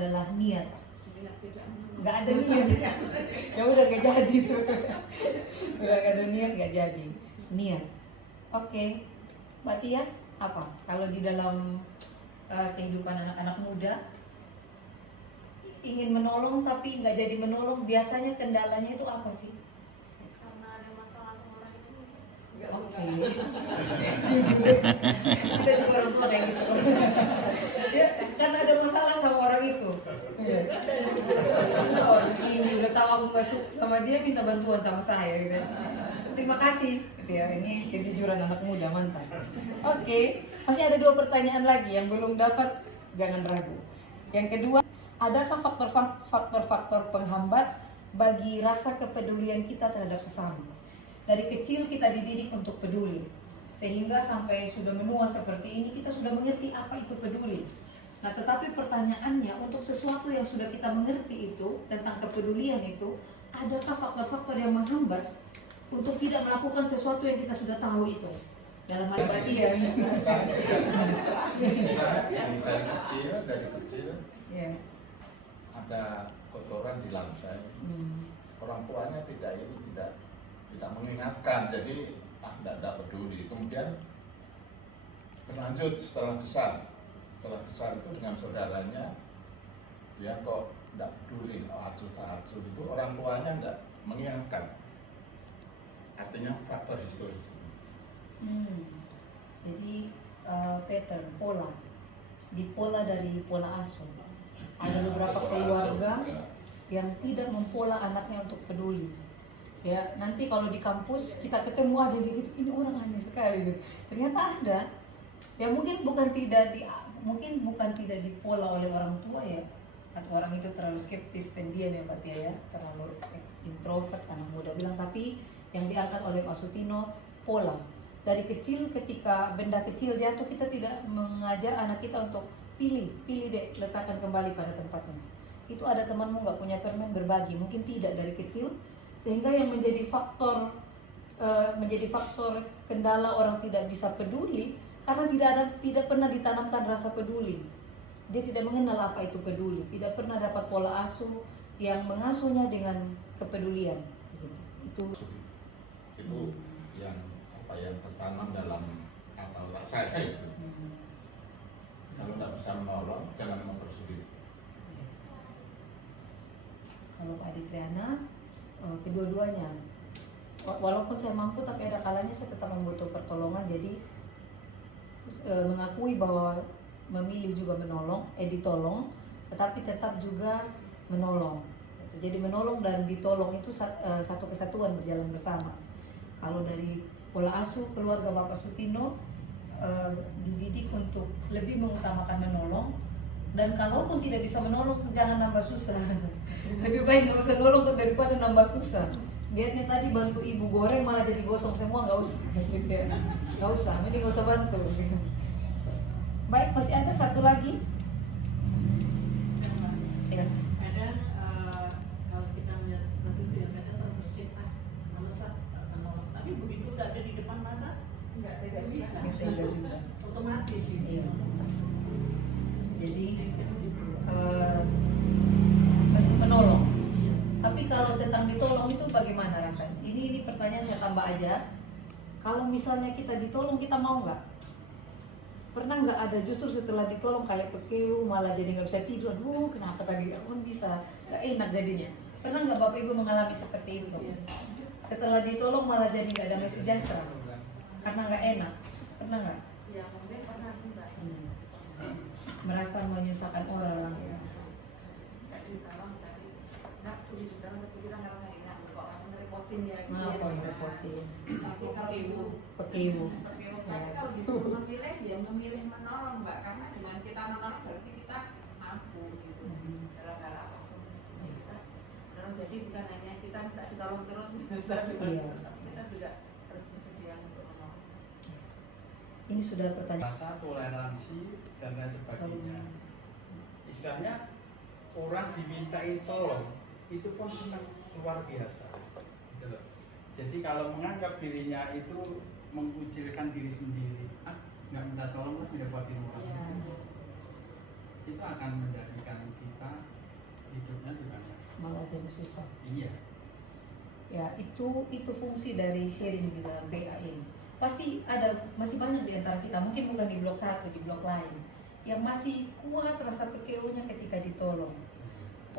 adalah niat. Nggak ada niat. Ya udah nggak jadi tuh. Udah nggak ada niat nggak jadi. Niat. Oke. Mbak Tia, apa? Kalau di dalam kehidupan anak-anak muda ingin menolong tapi nggak jadi menolong, biasanya kendalanya itu apa sih? Karena ada masalah sama orang itu. Oke. Kita juga orang tua kayak gitu. Ya, karena ada masalah sama orang itu. Iya. Oh, ini udah tahu aku nggak suka sama dia, minta bantuan sama saya gitu. Terima kasih. Gitu ya. Ini kejujuran anak muda, mantap. Oke, masih ada 2 pertanyaan lagi yang belum dapat, jangan ragu. Yang kedua, adakah faktor-faktor penghambat bagi rasa kepedulian kita terhadap sesama? Dari kecil kita dididik untuk peduli, sehingga sampai sudah menua seperti ini kita sudah mengerti apa itu peduli. Nah, tetapi pertanyaannya, untuk sesuatu yang sudah kita mengerti itu tentang kepedulian itu, adakah faktor-faktor yang menghambat untuk tidak melakukan sesuatu yang kita sudah tahu itu? Dalam hal berarti ya. Misalnya dari kecil Ya. ada kotoran di lantai, orang tuanya tidak mengingatkan, jadi tidak peduli. Kemudian berlanjut setelah besar itu dengan saudaranya, dia kok tidak peduli, acuh tak acuh, itu orang tuanya tidak mengingatkan. Artinya faktor historis. Jadi pattern, pola dari pola asuh. Ada beberapa keluarga yang tidak mempola anaknya untuk peduli. Ya, nanti kalau di kampus kita ketemu ada gitu, ini orang aneh sekali gitu. Ternyata ada. Ya mungkin bukan tidak dipola oleh orang tua ya. Atau orang itu terlalu skeptis, pendiam ya Mbak Tia ya, terlalu introvert anak muda bilang, tapi yang diangkat oleh Pak Sutino pola. Dari kecil, ketika benda kecil jatuh, kita tidak mengajar anak kita untuk pilih deh, letakkan kembali pada tempatnya. Itu ada temanmu nggak punya permen, berbagi, mungkin tidak dari kecil, sehingga yang menjadi faktor kendala orang tidak bisa peduli karena tidak pernah ditanamkan rasa peduli. Dia tidak mengenal apa itu peduli, tidak pernah dapat pola asuh yang mengasuhnya dengan kepedulian. Itu yang tertanam dalam akal saya itu. Kalau tidak bisa menolong, jangan mempersulit. Kalau Pak Aditriana, kedua-duanya, walaupun saya mampu, tapi ada kalanya saya tetap membutuh pertolongan. Jadi mengakui bahwa memilih juga menolong, ditolong, tetapi tetap juga menolong. Jadi menolong dan ditolong itu satu kesatuan, berjalan bersama. Kalau dari pola asuh keluarga Bapak Sutino, dididik untuk lebih mengutamakan menolong, dan kalaupun tidak bisa menolong, jangan nambah susah. Lebih baik nggak usah nolong daripada nambah susah. Lihatnya tadi bantu ibu goreng malah jadi gosong semua, nggak usah. Nggak usah, mending nggak usah bantu. Baik, masih ada satu lagi. Ya. Kadang kalau kita melihat sesuatu itu ya kadang terbersih, males lah, nggak usah nolong. Tapi begitu udah ada di depan mata, tidak bisa. Tidak juga. Otomatis ini. Iya. Jadi menolong. Tapi kalau tentang ditolong itu bagaimana rasanya? Ini pertanyaan saya tambah aja. Kalau misalnya kita ditolong, kita mau nggak? Pernah nggak ada justru setelah ditolong kayak pekeu, malah jadi nggak bisa tidur? Aduh, kenapa tadi aku bisa? Nggak enak jadinya. Pernah nggak Bapak Ibu mengalami seperti itu? Setelah ditolong malah jadi nggak damai sejahtera karena nggak enak. Pernah nggak? Ya mungkin pernah sih Mbak. Merasa menyusahkan orang. Nggak ditolong tadi. Nah, tuh ditolong tapi kita ngerasa enak. Kok kamu ngerepotin ya? Gitu Apa ya. yang repotin? Tapi kalau disuruh Pekeu. tapi kalau disuruh memilih, ya memilih menolong Mbak, karena dengan kita menolong berarti kita mampu gitu dalam hal apapun. Kita menolong, jadi bukan hanya kita minta ditolong terus, tapi kita juga harus bersedia untuk menolong. Ini sudah pertanyaan. Rasa toleransi dan lain sebagainya. Istilahnya orang dimintain tolong itu pun senang luar biasa. Gitu loh. Jadi kalau menganggap dirinya itu mengucilkan diri sendiri, nggak minta tolong lah, tidak buatin orang, itu akan menjadikan kita susah. Iya. Ya, itu fungsi dari sharing di dalam PA ini. Pasti masih banyak di antara kita, mungkin bukan di blok 1, di blok lain, yang masih kuat rasa PKU-nya ketika ditolong.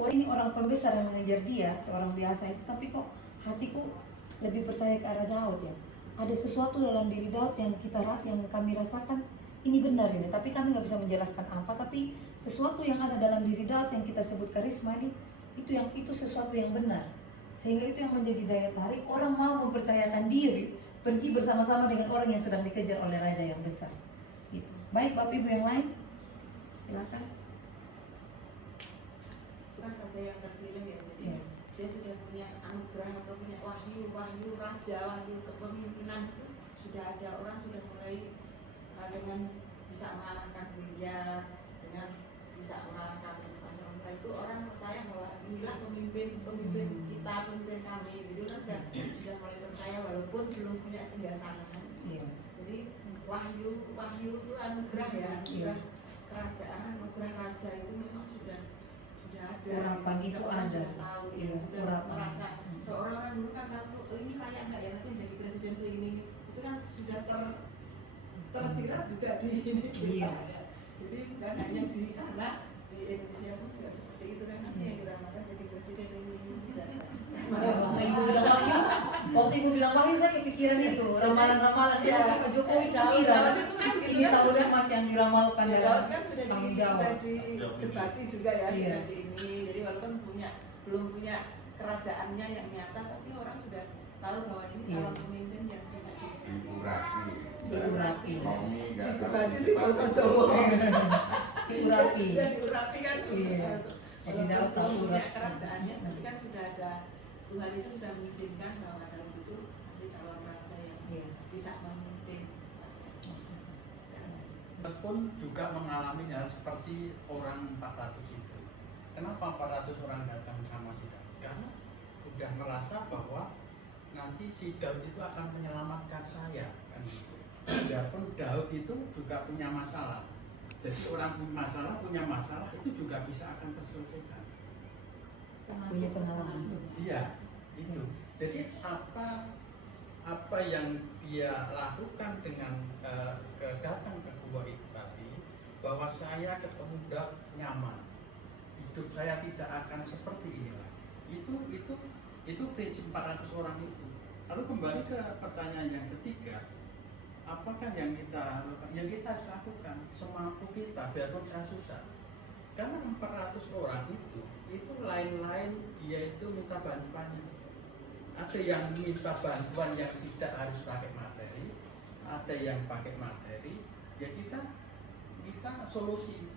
Ini orang pembesar yang mengejar dia, seorang biasa itu, tapi kok hatiku lebih percaya ke arah Daud ya. Ada sesuatu dalam diri Daud yang kami rasakan, ini benar ini, tapi kami nggak bisa menjelaskan apa, tapi sesuatu yang ada dalam diri Daud yang kita sebut karisma ini, itu sesuatu yang benar. Sehingga itu yang menjadi daya tarik, orang mau mempercayakan diri pergi bersama-sama dengan orang yang sedang dikejar oleh raja yang besar. Gitu. Baik Bapak Ibu yang lain, silakan. Itu kan raja yang terpilih ya, jadi Ya. dia sudah punya anugerah atau punya wahyu raja, wahyu kepemimpinan itu sudah ada, orang sudah mulai dengan bisa mengalahkan Goliat, dengan bisa mengalahkan masalah itu, orang percaya bahwa inilah pemimpin kita, pemimpin kami, gitu kan sudah mulai percaya walaupun belum punya singgasana. Iya. Jadi wahyu itu anugerah ya, anugerah kerajaan, anugerah raja itu memang sudah ada. Urapan itu Orang ada. sudah tahu, ya, Iya, sudah urapan. merasa. So, orang-orang dulu kan tahu ini layak nggak ya nanti jadi presiden tuh ini, itu kan sudah tersirat juga di ini kita. Iya. Ya. Jadi bukan hanya di sana, di Indonesia pun juga seperti itu kan, nanti yang diramalkan jadi presiden ini. Waktu ibu bilang wahyu saya kepikiran itu ramalan-ramalan dia Pak Jokowi kepikiran ini tahunnya Mas yang diramalkan Ya, dalam Daud kan sudah tanggung sudah jawab. dijebaki juga ya, Iya. sudah di ini. Jadi walaupun belum punya kerajaannya yang nyata, tapi orang sudah tahu bahwa ini Iya. calon pemimpin yang bisa diurapi. Diurapi. Mami nggak dijebaki tahu itu bahasa Jawa. Diurapi. Ya, diurapi kan. Iya. Jadi Walaupun Daud tahu belum punya urat. kerajaannya, tapi kan sudah ada, Tuhan itu sudah mengizinkan bahwa dalam itu nanti calon raja yang Iya. bisa memimpin. Pun juga mengalami hal seperti orang 400 itu. Kenapa 400 orang datang sama si Daud? Karena sudah merasa bahwa nanti si Daud itu akan menyelamatkan saya, kan gitu. Biarpun Daud itu juga punya masalah. Jadi orang punya masalah itu juga bisa akan terselesaikan. Punya pengalaman. Iya, itu. Jadi apa yang dia lakukan dengan datang ke gua itu tadi, bahwa saya ketemu Daud nyaman, hidup saya tidak akan seperti ini lagi. Itu prinsip 400 orang itu. Lalu kembali ke pertanyaan yang ketiga, apakah yang kita harus lakukan semampu kita biarpun saya susah. Karena 400 orang itu lain-lain dia itu minta bantuannya. Ada yang minta bantuan yang tidak harus pakai materi, ada yang pakai materi. Ya kita carikan suatu solusi.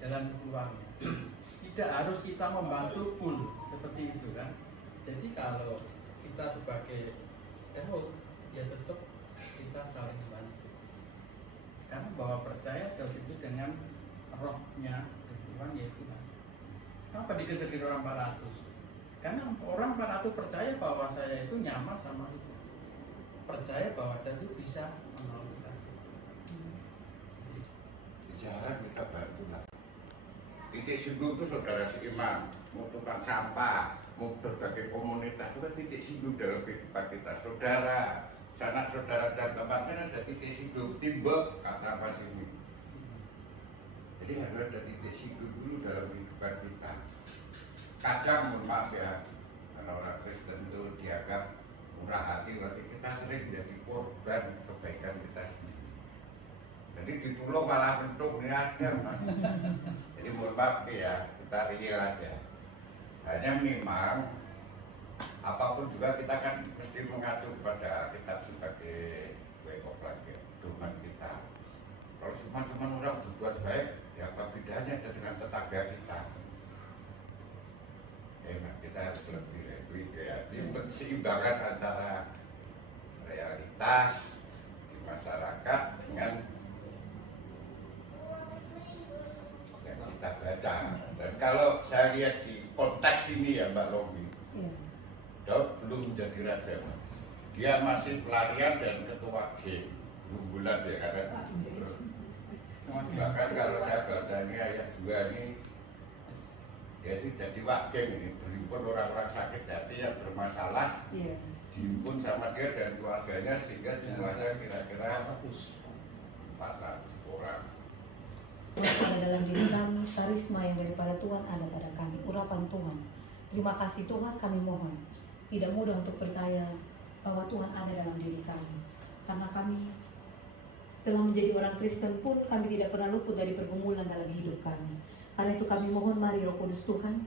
Jalan keluarnya. Tidak harus kita membantu pun seperti itu kan. Jadi kalau kita sebagai Daud, ya tetap kita saling bantu. Karena bahwa percaya Daud itu dengan rohnya Tuhan, yaitu kenapa dikejar orang 400? Karena orang 400 percaya bahwa saya itu nyaman sama itu, percaya bahwa Daud itu bisa menolong kita. Jarang kita bantu lah. Titik singgung itu saudara seiman, mau tukang sampah, mau berbagai komunitas itu kan titik singgung dalam kehidupan kita. Saudara, sanak saudara dan teman-teman ada titik singgung, timbuk kata apa sini. Jadi harus ada titik singgung dulu dalam kehidupan kita. Kadang mohon maaf ya, karena orang Kristen itu dianggap murah hati, berarti kita sering menjadi korban kebaikan kita sendiri. Jadi ditolong malah bentuk ini ada, Mas. Jadi mohon maaf ya, kita real aja. Hanya memang apapun juga kita kan mesti mengacu pada kitab sebagai way of life, ya, doman kita. Kalau cuma orang berbuat baik, ya apa bedanya dengan tetangga kita? Kita harus lebih ya, seimbangan antara realitas di masyarakat dengan yang kita baca. Dan kalau saya lihat di konteks ini ya Mbak Lomi, Daud belum menjadi raja, dia masih pelarian dan ketua geng unggulan ya kan. Bahkan kalau saya baca ini ayat 2 ini Jadi wakil ini berhimpun orang-orang sakit hati yang bermasalah, Iya. dihimpun sama dia dan keluarganya sehingga jumlahnya kira-kira 400 orang. Ada dalam diri kami, karisma yang daripada Tuhan ada pada kami, urapan Tuhan. Terima kasih Tuhan, kami mohon. Tidak mudah untuk percaya bahwa Tuhan ada dalam diri kami. Karena kami telah menjadi orang Kristen pun, kami tidak pernah luput dari pergumulan dalam hidup kami. Karena itu kami mohon, mari Roh Kudus Tuhan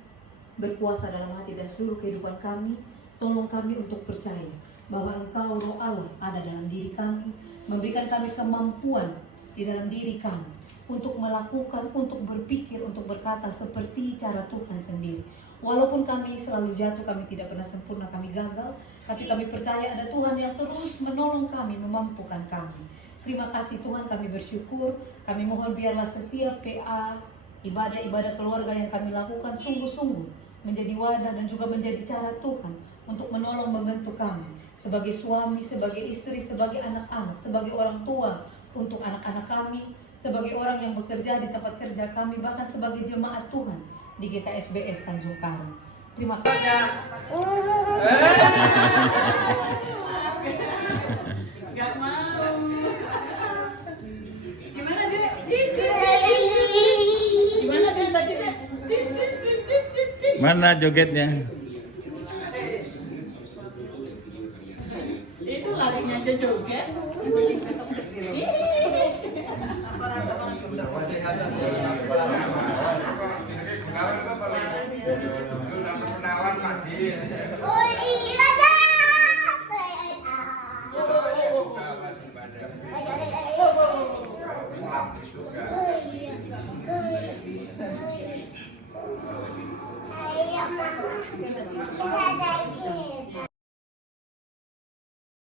berkuasa dalam hati dan seluruh kehidupan kami. Tolong kami untuk percaya bahwa Engkau Roh Allah ada dalam diri kami, memberikan kami kemampuan di dalam diri kami untuk melakukan, untuk berpikir, untuk berkata seperti cara Tuhan sendiri. Walaupun kami selalu jatuh, kami tidak pernah sempurna, kami gagal, tapi kami percaya ada Tuhan yang terus menolong kami, memampukan kami. Terima kasih Tuhan, kami bersyukur. Kami mohon biarlah setiap PA, ibadah-ibadah keluarga yang kami lakukan sungguh-sungguh menjadi wadah dan juga menjadi cara Tuhan untuk menolong membentuk kami sebagai suami, sebagai istri, sebagai anak-anak, sebagai orang tua untuk anak-anak kami, sebagai orang yang bekerja di tempat kerja kami, bahkan sebagai jemaat Tuhan di GKSBS Tanjung Karang. Terima kasih. Gak mau. Gimana Dek? Gimana Dek tadi Dek? Mana jogetnya? Itu larinya aja joget. Apa rasa kamu udah Oh iya dah. Ayo mama. Kita